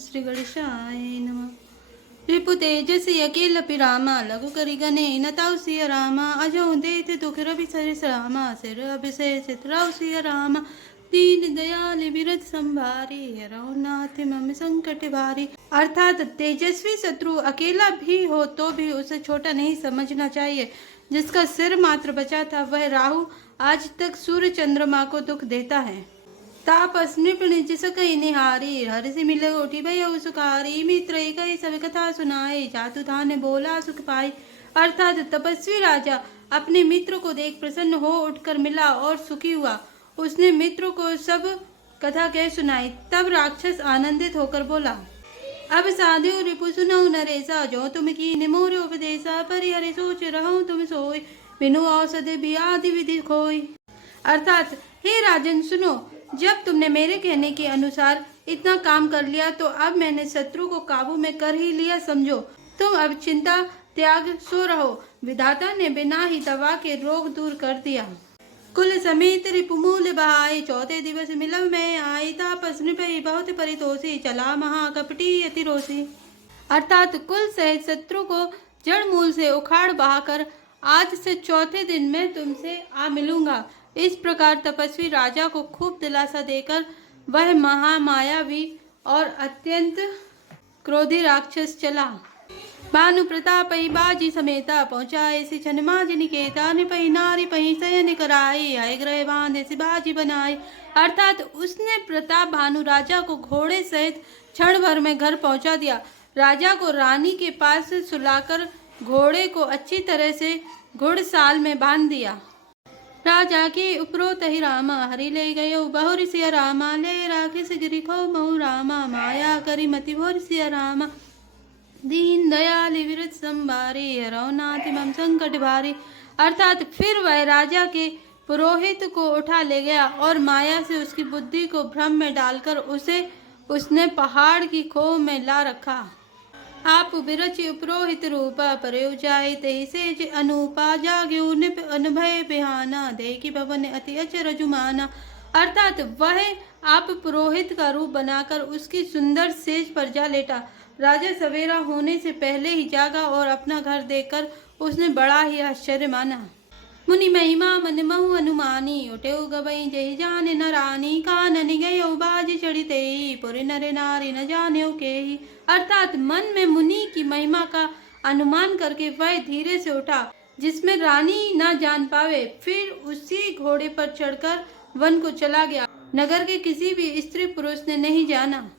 श्री गणेशाय नमः। रिपु तेजसी अकेलपि रामा लघु करि गने न ताउ सिय रामा अजौ देत दुख रवि सरिस रामा सिर अभिषेक चित्राउ सिय रामा दीन दयाल विरत संभारी हरौ नाथ मम संकट भारी। अर्थात तेजस्वी शत्रु अकेला भी हो तो भी उसे छोटा नहीं समझना चाहिए। जिसका सिर मात्र बचा था वह राहु आज तक सूर्य चंद्रमा को दुख देता है। तापस निपुण जिस कई निहारी हर से मिले उठी भय सुखारी मित्र कई सब कथा सुनाए जातु धान बोला सुख पाई। अर्थात तपस्वी राजा अपने मित्र को देख प्रसन्न हो उठकर मिला और सुखी हुआ। उसने मित्र को सब कथा कह सुनाई। तब राक्षस आनंदित होकर बोला, अब साधु रिपु सुनऊ नरेसा जो तुम की निमोर उपदेशा परिहरे सोच रहो तुम सोई बिनु औषधि भी आदि विधि खोई। अर्थात हे राजन सुनो, जब तुमने मेरे कहने के अनुसार इतना काम कर लिया तो अब मैंने शत्रु को काबू में कर ही लिया समझो। तुम अब चिंता त्याग सो रहो। विधाता ने बिना ही दवा के रोग दूर कर दिया। कुल समेत रिपुमूल बहाए चौथे दिवस मिलव में आई तापस नृपई बहुत परितोषी चला महाकपटी अति रोषी। अर्थात कुल सहित शत्रु को जड़ मूल से उखाड़ बहाकर आज से चौथे दिन में तुमसे आ मिलूंगा। इस प्रकार तपस्वी राजा को खूब दिलासा देकर वह महामायावी और अत्यंत क्रोधी राक्षस चला। भानु प्रतापई बाजी समेता पहुंचाए सी छनमाज निकेता निपई नारी पही सयन कराई आय ग्रह बांधे सी बाजी बनाई। अर्थात उसने प्रताप भानु राजा को घोड़े सहित क्षण भर में घर पहुंचा दिया। राजा को रानी के पास सुलाकर घोड़े को अच्छी तरह से घुड़साल में बांध दिया। राजा के उपरोत ही रामा हरि ले गयो बहुरी सिया रामा ले राखिस गिरि खो महु रामा माया करी मति भोर सिया रामा दीन दयाल विरत संभारी हरौ नाथ मम संकट भारी। अर्थात फिर वह राजा के पुरोहित को उठा ले गया और माया से उसकी बुद्धि को भ्रम में डालकर उसने पहाड़ की खोह में ला रखा। आप बिरचि उपरोहित रूपा परयु जाय तहि सेज अनूपा जाग्यो निप अनभय बिहाना देखी भवन अति अचर जुमाना। अर्थात वह आप पुरोहित का रूप बनाकर उसकी सुंदर सेज पर जा लेटा। राजा सवेरा होने से पहले ही जागा और अपना घर देखकर उसने बड़ा ही आश्चर्य माना। मुनि महिमा मन महु अनुमानी उठे गवई जय जाने न रानी कानन गयो बाज चढ़िते पुर नर नारी न जाने के ही। अर्थात मन में मुनि की महिमा का अनुमान करके वह धीरे से उठा जिसमें रानी न जान पावे। फिर उसी घोड़े पर चढ़कर वन को चला गया। नगर के किसी भी स्त्री पुरुष ने नहीं जाना।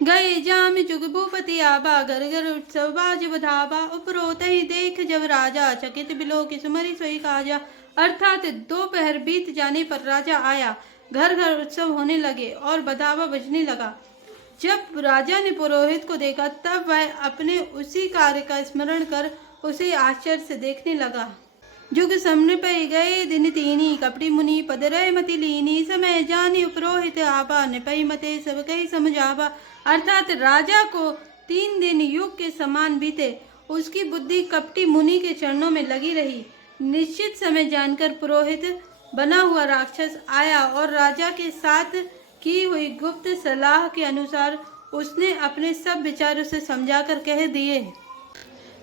गए जाम जुग भूपति आबा घर घर उत्सव बाज बधाबा उपरोत ही देख जब राजा चकित बिलो की सुमरी सोई काजा। अर्थात दोपहर बीत जाने पर राजा आया। घर घर उत्सव होने लगे और बधावा बजने लगा। जब राजा ने पुरोहित को देखा तब वह अपने उसी कार्य का स्मरण कर उसे आश्चर्य से देखने लगा। जुग समन पे गए दिन तीनी कपड़ी मुनि पद रहे मति लीनी समय जानी उपरोहित आबा निपई मते सब कही समझाबा। अर्थात राजा को 3 दिन युग के समान बीते। उसकी बुद्धि कपटी मुनि के चरणों में लगी रही। निश्चित समय जानकर पुरोहित बना हुआ राक्षस आया और राजा के साथ की हुई गुप्त सलाह के अनुसार उसने अपने सब विचारों से समझाकर कह दिए।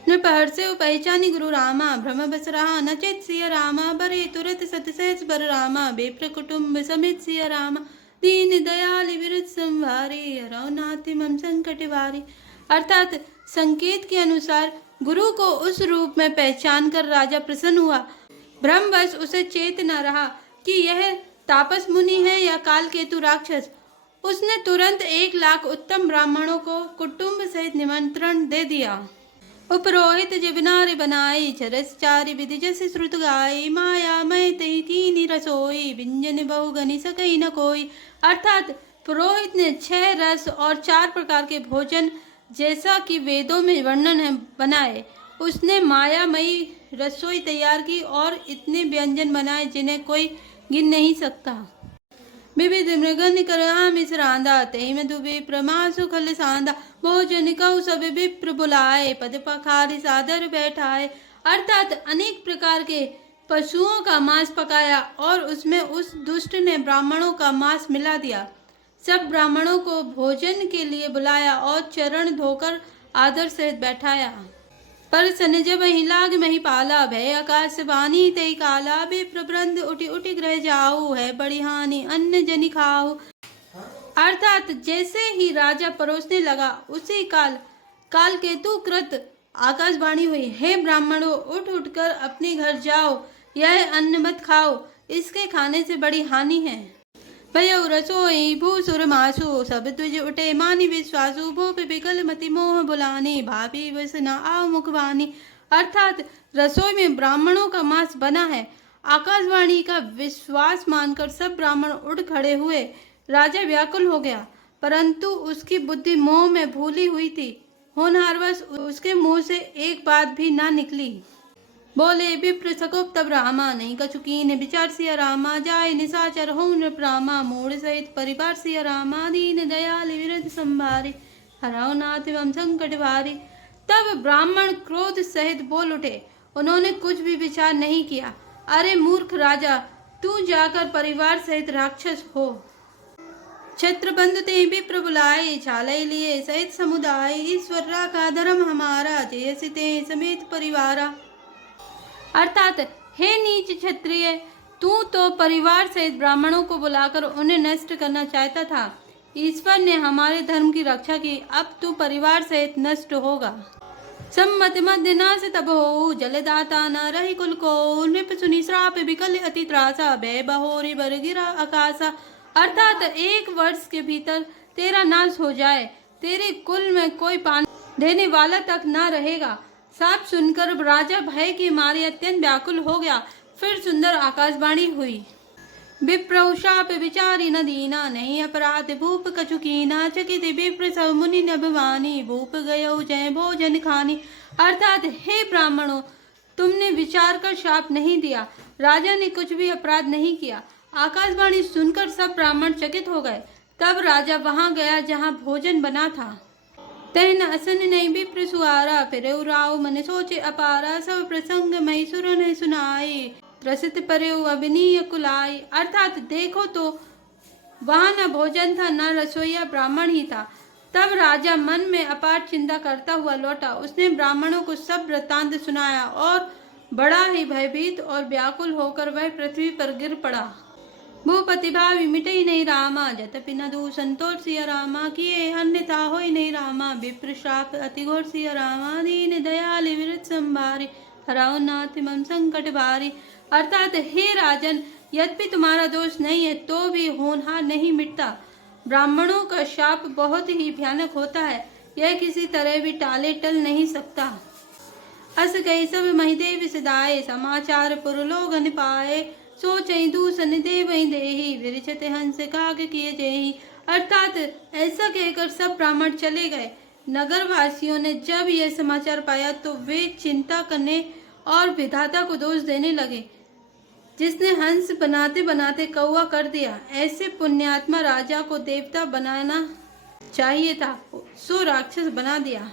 नृपहर से पहचानी गुरु रामा भ्रम बस रहा न चेत सिया रामा बरे तुरत सत सहज बर रामा बेप्र कुटुम्ब समेत सिया रामा दीन दयाल विरत संभारी हरौ नाथ मम संकट भारी। अर्थात संकेत के अनुसार गुरु को उस रूप में पहचान कर राजा प्रसन्न हुआ। भ्रमवश उसे चेत न रहा कि यह तापस मुनि है या काल केतु राक्षस। उसने तुरंत 1 लाख उत्तम ब्राह्मणों को कुटुंब सहित निमंत्रण दे दिया। उपरोहित जिबनार बनाई छरस चारि विधि जस श्रुत गाई माया मय तई कीनी रसोई व्यंजन बहु गनि सकई न कोई। अर्थात पुरोहित ने 6 रस और 4 प्रकार के भोजन जैसा कि वेदों में वर्णन है बनाए। उसने मायामयी रसोई तैयार की और इतने व्यंजन बनाए जिन्हें कोई गिन नहीं सकता। विविध मृगन कर मिश्रांदा तही में दुबे प्रमासु खल सांदा भोजन कऊ सब विप्र बुलाए पद पखारी सादर बैठाए। अर्थात अनेक प्रकार के पशुओं का मांस पकाया और उसमें उस दुष्ट ने ब्राह्मणों का मांस मिला दिया। सब ब्राह्मणों को भोजन भोजन के लिए बुलाया और चरण धोकर आदर से बैठाया। पर सन जब ही लाग मही पाला, भय आकाश वाणी तई काला, बे प्रबंध उठी उठी ग्रह जाऊ, है बड़ी हानि अन्न जनि खाऊ। अर्थात जैसे ही राजा परोसने लगा उसी काल केतु कृत आकाशवाणी हुई, हे ब्राह्मणों, उठ उठकर अपने घर जाओ, यह अन्न मत खाओ, इसके खाने से बड़ी हानि है। भयउ रसोई भूसुर मासु, सब तुझ उठे मानी विश्वासु, भूप विकल मति मोह बुलानी, भाभी बस न आओ मुखवानी। अर्थात रसोई में ब्राह्मणों का मांस बना है। आकाशवाणी का विश्वास मानकर सब ब्राह्मण उठ खड़े हुए। राजा व्याकुल हो गया, परंतु उसकी बुद्धि मोह में भूली हुई थी। होनहारवश उसके मुंह से एक बात भी ना निकली। बोले विप्र सकोप तब रामा, नहीं कछुकीन विचार सिया रामा, जाय निशाचर हो नृपरामा, मूढ़ सहित परिवार सिया रामा, दीन दयाल विरध संभारे, हराओ नाथ एवं संकट भारी। तब ब्राह्मण क्रोध सहित बोल उठे, उन्होंने कुछ भी विचार नहीं किया। अरे मूर्ख राजा, तू जाकर परिवार सहित राक्षस हो। छत्र बंधु ते विप्र बुलाए, छालय लिए सहित समुदाय, ईश्वर का धर्म हमारा, जयसि ते समेत परिवारा। अर्थात हे नीच क्षत्रिय, तू तो परिवार सहित ब्राह्मणों को बुलाकर उन्हें नष्ट करना चाहता था। ईश्वर ने हमारे धर्म की रक्षा की, अब तू परिवार सहित नष्ट होगा। सम्मति मध्य नाश तब हो, जलदाता न रही कुल को, नृप सुनी श्राप विकल अति त्रासा, भय बहोरी बर गिरा आकाशा। अर्थात 1 वर्ष के भीतर तेरा नाश हो जाए, तेरे कुल में कोई पानी देने वाला तक न रहेगा। साप सुनकर राजा भय के मारे अत्यंत व्याकुल हो गया। फिर सुंदर आकाशवाणी हुई, विप्र शाप विचारी न दीना, नहीं अपराध भूप कछुकीना, चकित विप्र सब मुनि नभवानी, भूप गयो जय भोजन खानी। अर्थात हे ब्राह्मणों, तुमने विचार कर शाप नहीं दिया, राजा ने कुछ भी अपराध नहीं किया। आकाशवाणी सुनकर सब ब्राह्मण चकित हो गए। तब राजा वहां गया जहां भोजन बना था। तहन असन नहीं विप्र सुआरा, फिर राव मन सोचे अपारा, सब प्रसंग मई सुर ने सुनाई, त्रसित परेउ अविनीय कुलाई। अर्थात देखो तो वहां न भोजन था, न रसोईया ब्राह्मण ही था। तब राजा मन में अपार चिंता करता हुआ लौटा। उसने ब्राह्मणों को सब वृत्तांत सुनाया और बड़ा ही भयभीत और व्याकुल होकर वह पृथ्वी पर गिर पड़ा। भूपति भावी मिटे नहीं रामा, जतपि न दू संतोष सिया रामा, किए अन्यथा होई नहीं रामा, विप्र श्राप अति घोर सिया रामा, दीन दयाल विरत संभारी, हराओ नाथ मम संकट भारी। अर्थात हे राजन, यद्यपि तुम्हारा दोष नहीं है तो भी होनहार नहीं मिटता। ब्राह्मणों का शाप बहुत ही भयानक होता है, यह किसी तरह भी टाले टल नहीं सकता। अस गई सब महिदेव सिदाए, समाचार पुरलोक पाए, सोचई दूसन देवई देही, विरचते हंस काग किए जेही। अर्थात ऐसा कहकर सब ब्राह्मण चले गए। नगर वासियों ने जब यह समाचार पाया तो वे चिंता करने और विधाता को दोष देने लगे, जिसने हंस बनाते बनाते कौवा कर दिया। ऐसे पुण्यात्मा राजा को देवता बनाना चाहिए था, सो राक्षस बना दिया।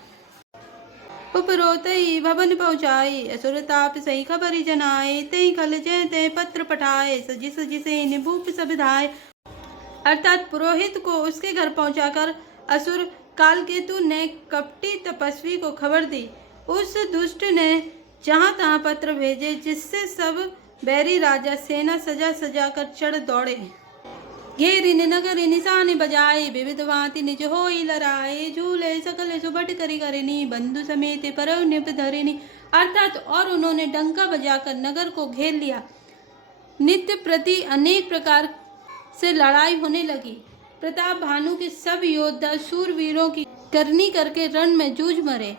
उपरोतई भवन पहुँचाए, असुर ताप सही खबरी जनाए, तई कल जय तय पत्र पठाए, सजिस जिसे निभूप सब धाय। अर्थात पुरोहित को उसके घर पहुंचाकर असुर कालकेतु ने कपटी तपस्वी को खबर दी। उस दुष्ट ने जहां तहां पत्र भेजे, जिससे सब बैरी राजा सेना सजा सजा कर चढ़ दौड़े। घेरिन नगरी निशान बजाए, विविध भांति निज होई लड़ाए, झूले सकल सुबट करी करिनी, बंधु समेत परव निप धरिनी। अर्थात और उन्होंने डंका बजाकर नगर को घेर लिया। नित्य प्रति अनेक प्रकार से लड़ाई होने लगी। प्रताप भानु के सब योद्धा शूरवीरों की करनी करके रण में जूझ मरे।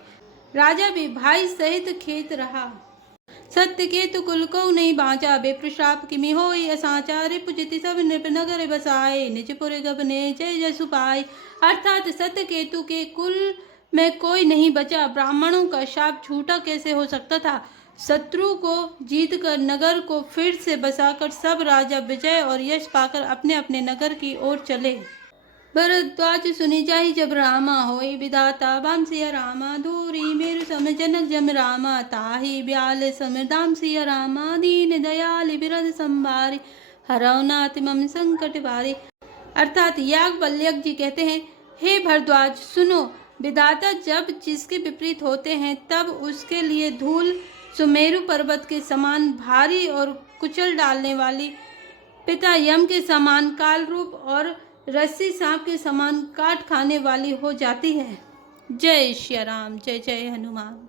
राजा भी भाई सहित खेत रहा। सत्य केतु कुल को नहीं बाँचा, विप्र श्राप किमि होई असाचा, रिपुजिति सब नृप नगर बसाए, निजपुर गबने जय जसु पाए। अर्थात सत्य केतु के कुल में कोई नहीं बचा। ब्राह्मणों का शाप झूठा कैसे हो सकता था। शत्रु को जीतकर नगर को फिर से बसाकर सब राजा विजय और यश पाकर अपने अपने नगर की ओर चले। भरद्वाज सुनी जाहि जब रामा, होई विधाता बाम सिया रामा, दूरी मेरु सम जनक जम रामा, ताहि ब्याल सम दाम सिया रामा, दीन दयाल बिरद संभारी, हरौ नाथ मम संकट भारी। अर्थात याज्ञवल्क्य जी कहते हैं, हे भरद्वाज सुनो, विधाता जब जिसके विपरीत होते हैं तब उसके लिए धूल सुमेरु पर्वत के समान भारी और कुचल डालने वाली, पिता यम के समान काल रूप और रस्सी सांप के समान काट खाने वाली हो जाती है। जय श्री राम, जय जय हनुमान।